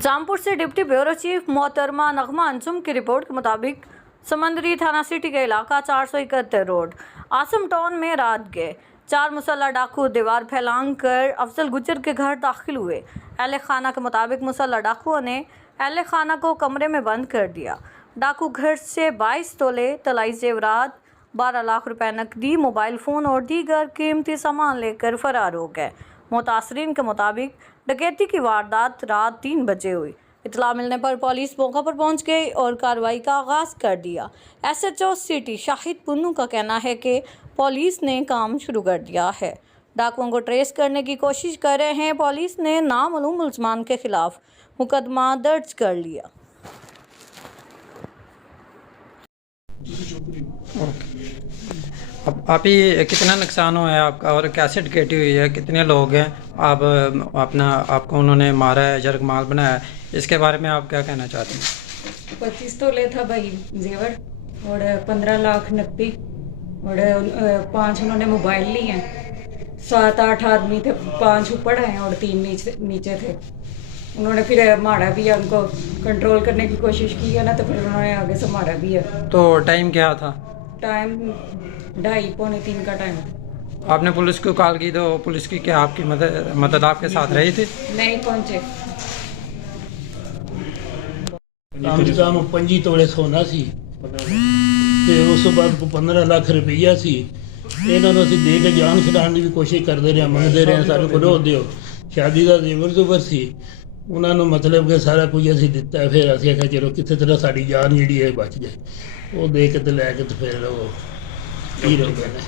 जामपुर से deputy bureau chief मोहतरमा नगमा अंजुम की रिपोर्ट के मुताबिक समंदरी थाना सिटी का इलाका 471 रोड आसम टाउन में रात गए 4 मुसल्ला डाकू दीवार फैलांग कर अफजल गुजर के घर दाखिल हुए। अहले खाना के मुताबिक मुसल्ला डाकुओं ने अहले खाना को कमरे में बंद कर दिया। डाकू घर से 22 तोले तलाई जेवरात, 12 लाख रुपए नकदी, मोबाइल फ़ोन और दीगर कीमती सामान लेकर फरार हो गए। मुतासरीन के मुताबिक डकैती की वारदात रात 3 बजे हुई। इतला मिलने पर पुलिस मौका पर पहुंच गई और कार्रवाई का आगाज़ कर दिया। SHO सिटी शाहिद पुन्नू का कहना है कि पुलिस ने काम शुरू कर दिया है, डाकुओं को ट्रेस करने की कोशिश कर रहे हैं। पुलिस ने नामालूम मुलजमान के खिलाफ मुकदमा दर्ज कर लिया। अब आप ही कितना नुकसान हुआ है आपका और कैसे डकैती हुई है, कितने लोग हैं आप आपको उन्होंने मारा है, जरगमाल बनाया है, इसके बारे में आप क्या कहना चाहते हैं? 25 तोले था भाई जेवर और 15 लाख नकदी और 5 उन्होंने मोबाइल लिए हैं। 7-8 आदमी थे, 5 ऊपर हैं और 3 नीचे थे। उन्होंने फिर मारा भी है, उनको कंट्रोल करने की कोशिश की है ना, तो फिर उन्होंने आगे से मारा भी है। तो टाइम क्या था? टाइम 2:30-3 का टाइम। आपने पुलिस को कॉल की तो पुलिस की क्या आपकी मदद आपके साथ रही थी? नहीं पहुंचे। काम 25 ਤੋਲੇ ਸੋਨਾ ਸੀ ਤੇ ਉਸ ਤੋਂ ਬਾਅਦ 15 ਲੱਖ ਰੁਪਈਆ ਸੀ। ਇਹਨਾਂ ਨੂੰ ਅਸੀਂ ਦੇ ਕੇ ਜਾਨ ਛਡਾਉਣ ਦੀ ਵੀ ਕੋਸ਼ਿਸ਼ ਕਰਦੇ ਰਹੇ, ਮੰਗਦੇ ਰਹੇ, ਸਾਨੂੰ ਕੋਲੋਂ ਦਿਓ। ਸ਼ਾਦੀ ਦਾ ਜ਼ੇਵਰ ਜ਼ੁਵਰ ਸੀ, ਉਹਨਾਂ ਨੂੰ ਮਤਲਬ ਕਿ ਸਾਰਾ ਕੁਝ ਅਸੀਂ ਦਿੱਤਾ। ਫਿਰ ਅਸੀਂ ਆਖਿਆ ਚਲੋ ਕਿਸੇ ਤਰ੍ਹਾਂ ਸਾਡੀ ਜਾਨ ਜਿਹੜੀ ਹੈ ਬਚ ਜਾਏ। ਉਹ ਦੇ ਕੇ ਤੇ ਲੈ ਕੇ ਤੇ ਫਿਰ ਉਹ ਹੀਰੋ ਬਣੇ।